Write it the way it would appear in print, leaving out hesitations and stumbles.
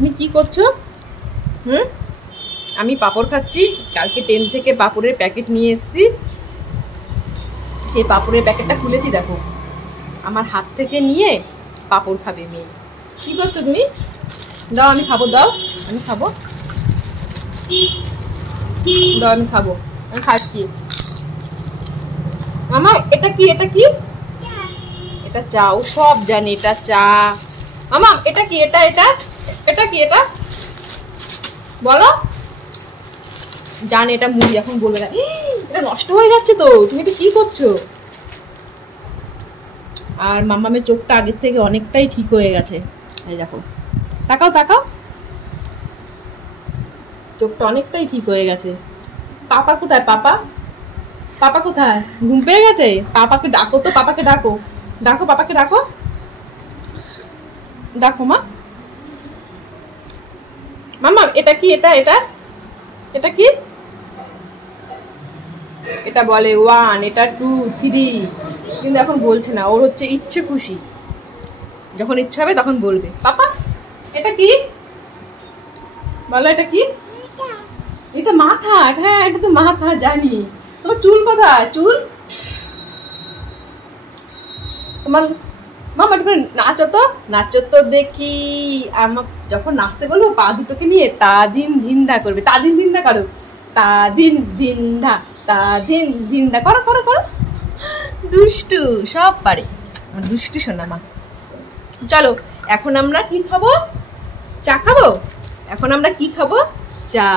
তুমি কি করছো? আমি পাঁপড় খাচ্ছি। কালকে 10 থেকে পাঁপড়ের প্যাকেট নিয়ে এসেছি। সেই পাঁপড়ের প্যাকেটটা খুলেছি, দেখো আমার হাত থেকে নিয়ে পাঁপড় খাবে মেয়ে। কি করছো তুমি? দাও আমি খাবো, দাও আমি খাবো, দাও আমি খাবো। আমি খাচ্ছি। মামা এটা কি? এটা কি? এটা চা। ও সব জানে এটা চা। মামা এটা কি? এটা এটা এটা কি? এটা বলো। জানে এটা মুড়ি, এখন বলবে না। এটা নষ্ট হয়ে যাচ্ছে তো, তুমি এটা কি করছো? আর মামামের চোখটা আগের থেকে অনেকটাই ঠিক হয়ে গেছে। এই দেখো, তাকাও তাকাও, চোখটা অনেকটাই ঠিক হয়ে গেছে। পাপা কোথায়? পাপা পাপা কোথায়? ঘুম পেয়ে গেছে? পাপাকে ডাকো তো, পাপাকে ডাকো, ডাকো পাপাকে ডাকো, ডাকো মা। মামা এটা কি? এটা এটা এটা কি? এটা বলে 1, এটা 2, 3, কিন্তু এখন বলছে না। ওর হচ্ছে ইচ্ছে খুশি, যখন ইচ্ছা হবে তখন বলবে। পাপা এটা কি? বলো এটা কি? এটা মাথা। হ্যাঁ এটা তো মাথা, জানি। তোমার চুল কোথায়? চুল তোমার। মামা একটু নাচো তো, নাচো তো দেখি। আমার যখন নাচতে বলবো পা দুটোকে নিয়ে তা দিন ধিন্দা করবে। তা দিন ধিন্দা করো, তা দিন ধিন্দা, তা দিন ধিন্দা করো করো করো। দুষ্টু, সব পারে দুষ্টু শোনা মা। চলো এখন আমরা কি খাবো? চা খাবো। এখন আমরা কি খাবো? চা।